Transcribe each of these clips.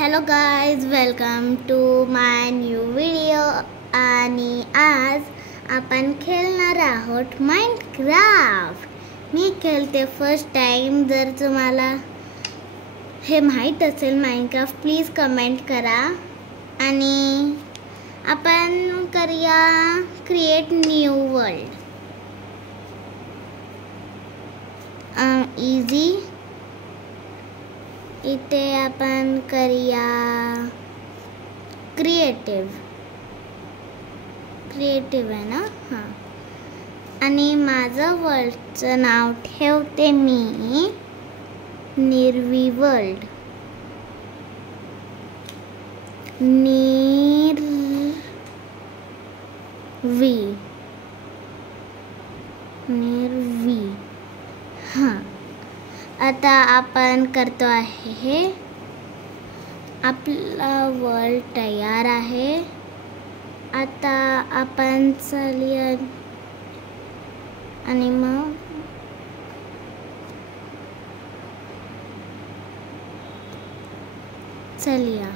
Hello guys, welcome to my new video. आणि आज आपण खेळणार आहोत माइनक्राफ्ट. मी खेळते फर्स्ट टाइम. जर तुम्हाला हे माहीत असेल माइनक्राफ्ट, प्लीज कमेंट करा. आणि आपण करूया क्रिएट न्यू वर्ल्ड. इझी. इथे आपण करूया क्रिएटिव्ह आहे ना. हां. आणि माझं वर्ल्डचं नाव ठेवते मी निर्वी वर्ल्ड. निर्वी. हां. आता आपण करतो आहे हे. आपला वर्ल्ड तयार आहे. आता आपण चलूया आणि मग चलूया.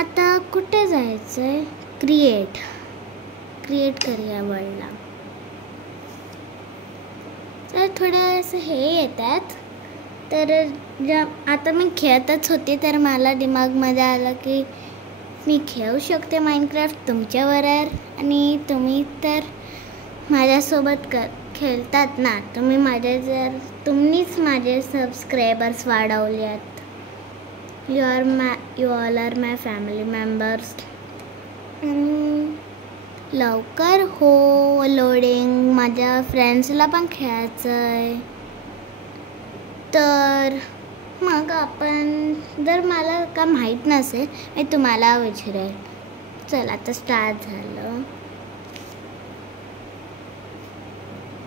आता कुठे जायचंय? क्रिएट करूया वर्ल्डला. तर थोडं असं हे येतात. तर आता मी खेळतच होते, तर मला दिमागमध्ये आलं की मी खेळू शकते माइनक्राफ्ट तुमच्याबरोबर. आणि तुम्ही तर माझ्यासोबत खेळतात ना. तुम्हीच माझे सबस्क्रायबर्स वाढवले आहेत. You all are my family members. लवकर हो लोडिंग. माझ्या फ्रेंड्सला पण खेळायचं आहे. तर मग आपण, जर मला का माहीत नसेल, मी तुम्हाला विचारेल. चल, आता स्टार्ट झालं.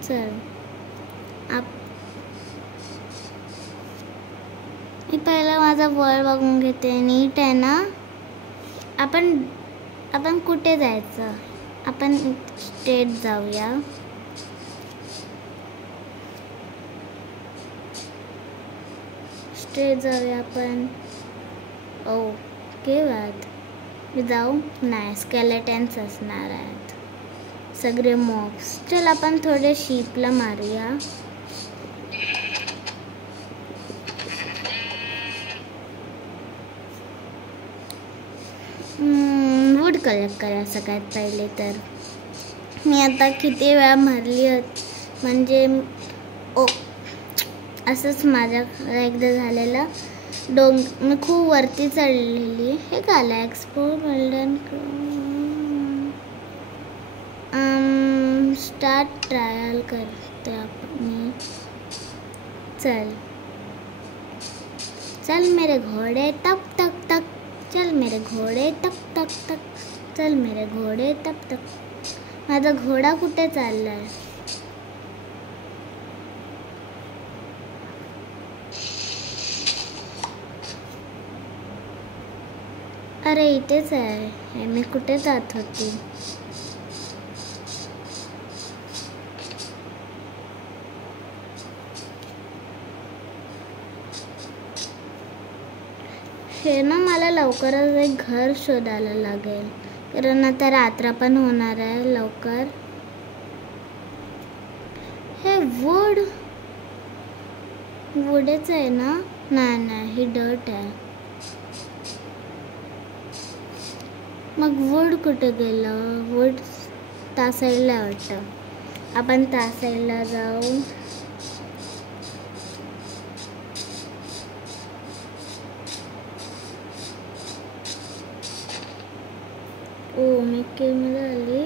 चल, मी पहिला माझा वर्ल्ड बघून घेते. नीट आहे ना. आपण कुठे जायचं? आपण स्टेट जाऊया. आपण. ओके, मी जाऊ? नाही, स्केलेटन्स असणार आहेत सगळे मॉब्स. चल, आपण थोडे शीपला मारूया. वूड कलेक्ट करा सगळ्यात पहिले. तर मी आता किती वेळा मारली म्हणजे असंच माझ्या एकदा झालेलं. मी खूप वरती चढलेली. हे काय एक्सप्लोर वर्ल्ड. स्टार्ट ट्रायल करते आपण. चल मेरे घोड़े तक तक तक. चल मेरे घोड़े तक तक तक. चल मेरे घोड़े तक तक. माझा घोडा कुठे चाललाय? अरे इथेच आहे. मी कुठे जात होती? हे ना, मला लवकरच एक घर शोधायला लागेल, कारण आता रात्र पण होणार आहे लवकर. हे वूडच आहे ना? नाही, ही डर्ट आहे. मग वूड कुठे गेलं? वूड त्या साईडला वाटतं. आपण त्या साईडला जाऊ. मी केमध्ये आली.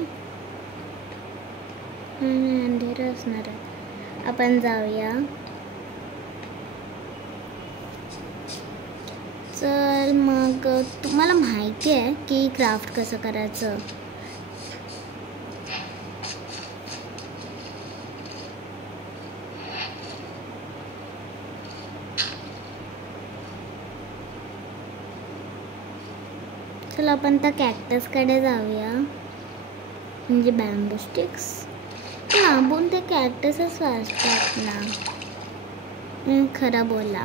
अंधेरा असणार आहे. आपण जाऊया. चल, मग तुम्हाला माहिती आहे की क्राफ्ट कसं करायचं? चल, आपण त्या कॅक्टसकडे जाऊया. म्हणजे बॅम्बू स्टिक्स लांबून ते कॅक्टसच वाजतात ना. खरा बोला.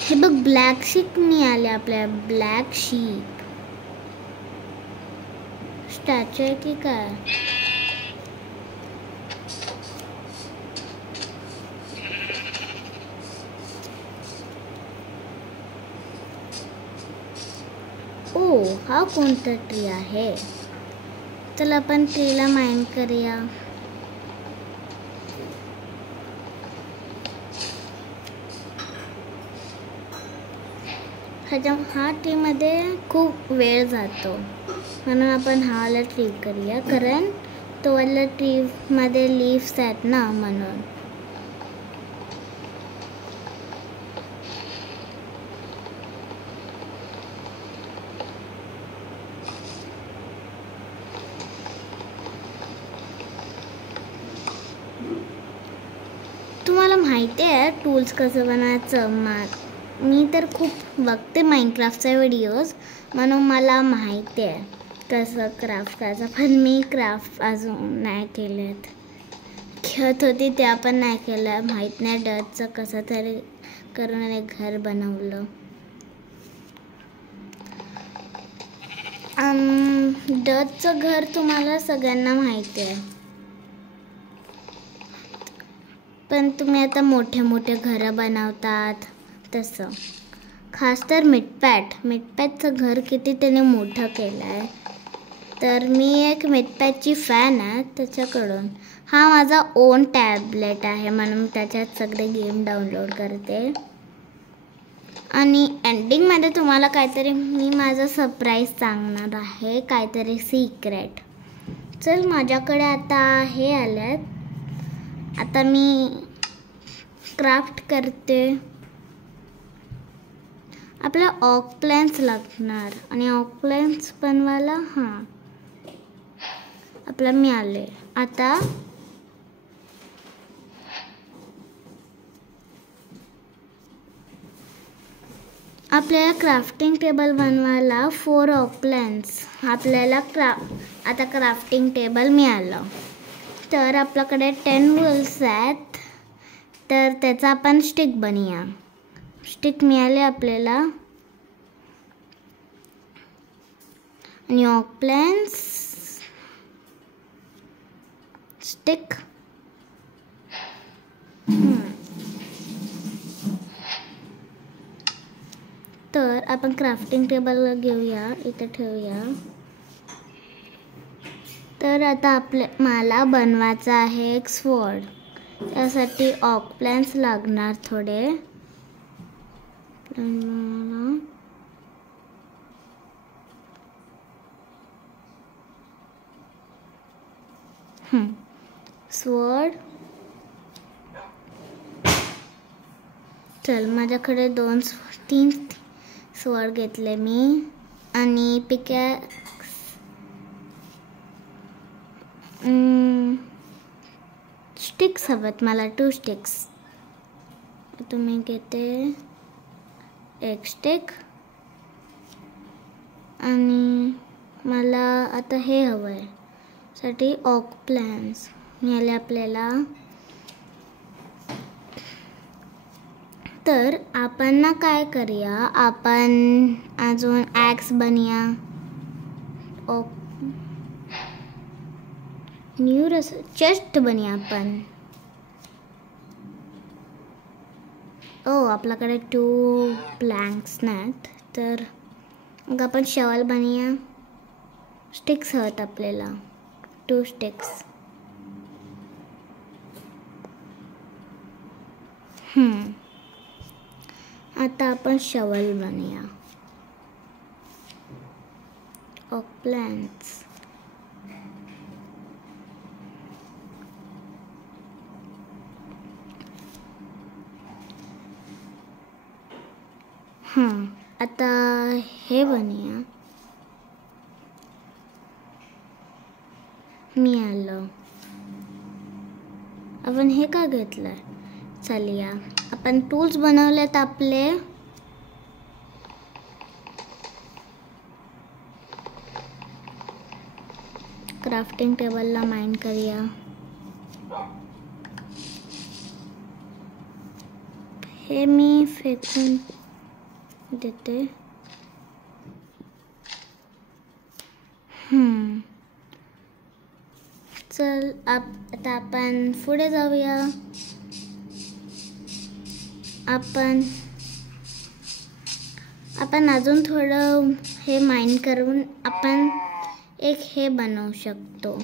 हे बघ ब्लॅक शीप मिळाले आपल्या. ब्लॅक शीप स्टॅच्यू आहे की काय? ओ हा कोणता ट्री आहे? चला आपण ट्रीला माइन करूया. हा ट्रीमध्ये खूप वेळ जातो म्हणून आपण हा वाला ट्री करूया, कारण तो वाला ट्रीमध्ये लीव्स आहेत ना म्हणून. तुम्हाला माहिती आहे टूल्स कसं बनायचं? मी तर खूप बघते माइनक्राफ्टचे व्हिडिओज म्हणून मला माहिती आहे कसं क्राफ्ट करायचं, पण मी क्राफ्ट अजून नाही केलेत. खेळत होती त्या पण नाही केलं. माहीत नाही डचचं कसं तरी करून एक घर बनवलं. डचचं घर तुम्हाला सगळ्यांना माहिती आहे, पण तुम्ही आता मोठे मोठे घरं बनवतात तसं. खास तर मिटपॅटचं घर किती त्याने मोठं केलं आहे. तर मी एक मिटपॅटची फॅन आहे त्याच्याकडून. हा माझा ओन टॅबलेट आहे म्हणून त्याच्यात सगळे गेम डाउनलोड करते. आणि एंडिंगमध्ये तुम्हाला काहीतरी मी माझं सरप्राईज सांगणार आहे, काहीतरी सिक्रेट. चल माझ्याकडे आता हे आल्यात. आता मी क्राफ्ट करते. आपल्या ऑक प्लॅन्स लागणार आणि ऑक प्लॅन्स बनवायला आपला मिळाले. आता आपल्याला क्राफ्टिंग टेबल बनवायला 4 ऑक प्लॅन्स. आपल्याला आता क्राफ्टिंग टेबल मिळालं. तर आपल्याकडे 10 वुल्स आहेत, तर त्याचा आपण स्टिक बनवूया. स्टिक मिळाले आपल्याला आणि ऑक प्लॅन्स स्टिक. तर आपण क्राफ्टिंग टेबल घेऊया, इथे ठेवूया. तर आता मला बनवायचा आहे एक स्वॉर्ड. त्यासाठी ऑक प्लॅन्स लागणार थोडे. स्वॉर्ड. चल माझ्याकडे 3 स्वॉर्ड घेतले मी. आणि पिकॅक्स स्टिक्स हवेत मला. 2 स्टिक्स. तुम्ही घेते एक स्टिक. आणि मला आता हे हवं आहे साठी ऑक प्लॅन्स मिळाले आपल्याला. तर आपण ना काय करूया, आपण अजून ॲक्स बनूया. न्यू चेस्ट बनूया आपण. आपल्याकडे 2 प्लॅंक्स नाहीत, तर मग आपण शॉल बनवूया. स्टिक्स हवेत आपल्याला 2 स्टिक्स. आता आपण शॉल बनवूया. ऑक प्लॅन्स. आता हे बनवूया. मी आलं. आपण हे का घेतलं? चलिया आपण टूल्स बनवलेत आपले. क्राफ्टिंग टेबलला माइन करूया. हे मी फेकून देते. चल आता आपण पुढे जाऊया. आपण अजून थोडं हे माइन करून आपण एक हे बनवू शकतो.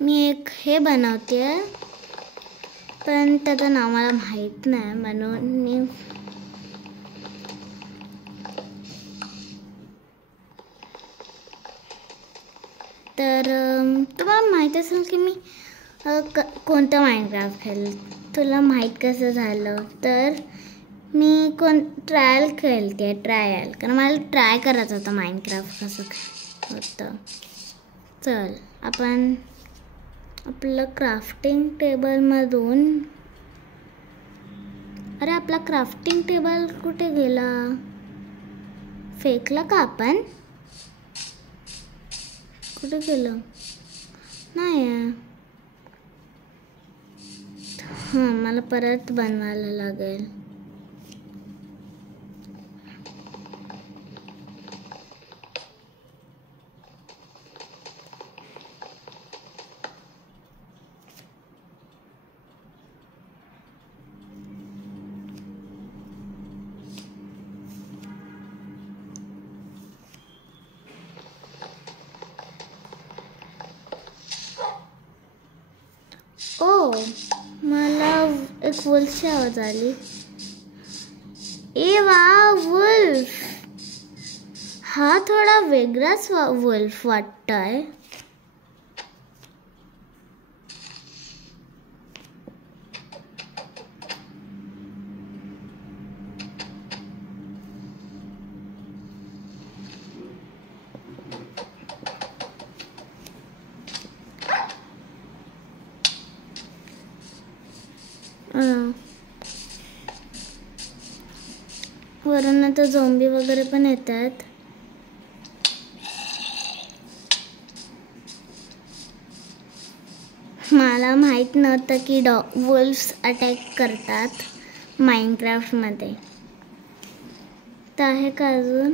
मी एक हे बनवते, पण त्याचं नाव मला माहीत नाही, म्हणून मी तर तुम्हाला माहीत असेल की मी कोणतं माइनक्राफ्ट खेळलं. तुला माहीत कसं झालं? तर मी ट्रायल खेळते, कारण मला ट्राय करायचं होतं माइनक्राफ्ट कसं होतं. चल आपण आपलं क्राफ्टिंग टेबलमधून, अरे आपला क्राफ्टिंग टेबल कुठे गेला? फेकला का आपण? कुठे गेलं? नाही आहे. मला परत बनवायला लागेल. मला एक वुल्फची आवाज आली. ए वा, वुल्फ. हा थोडा वेगळाच वुल्फ वाटतोय. वरून आता झोंबी वगैरे पण येतात. मला माहित नव्हतं की वुल्फ्स अटॅक करतात माइनक्राफ्टमध्ये. तर आहे का अजून?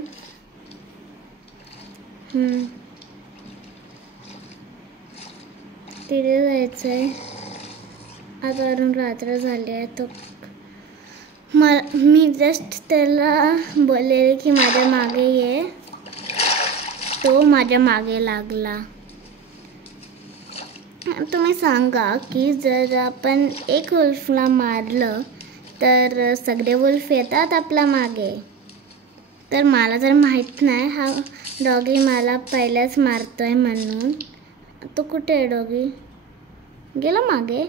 तिथे जायचं आहे. आता वरून रात्र झाली आहे. मी जस्ट त्याला बोलले की माझ्या मागे ये. तो माझ्या मागे लागला. तुम्ही सांगा की जर आपण एक वुल्फला मारलं तर सगळे वुल्फ येतात आपल्या मागे. तर मला तर माहीत नाही, हा डॉगी मला पहिल्याच मारतोय म्हणून. तो कुठे आहे डॉगी? गेला मागे?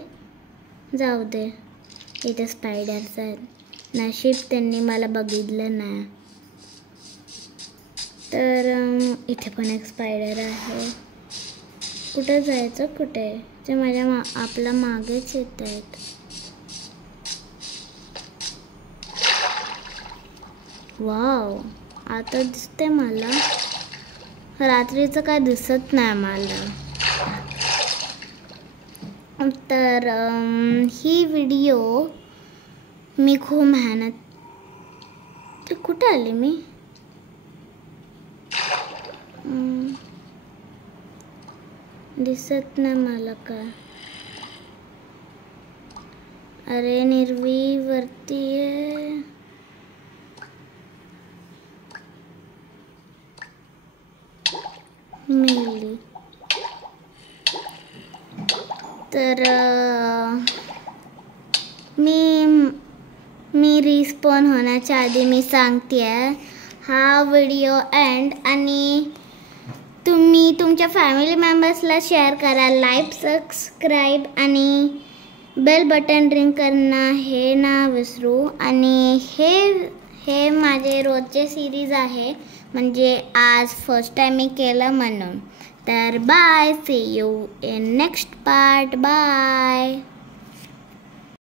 जाऊ दे. इथे स्पायडर्स आहेत. नशीब त्यांनी मला बघितलं नाही. तर इथे पण एक स्पायडर आहे. कुठे जायचं? कुठे? ते आपल्या मागेच येत आहेत. वाव, आता दिसते मला. रात्रीचं काय दिसत नाही मला. तर ही व्हिडिओ मी खूप मेहनत. कुठे आली मी? दिसत नाही मला काय. अरे निर्वी वरती आहे. मिली. तर मी रिस्पॉन होण्याच्या आधी मी सांगते हा व्हिडिओ एंड, आणि तुम्ही तुमच्या फॅमिली मेंबर्सला शेअर करा. लाईक, सबस्क्राईब आणि बेल बटन रिंग करणं हे ना विसरू. आणि हे माझे रोजचे सिरीज आहे, म्हणजे आज फर्स्ट टाइम मी केलं म्हणून. तर bye, see you in next part. Bye.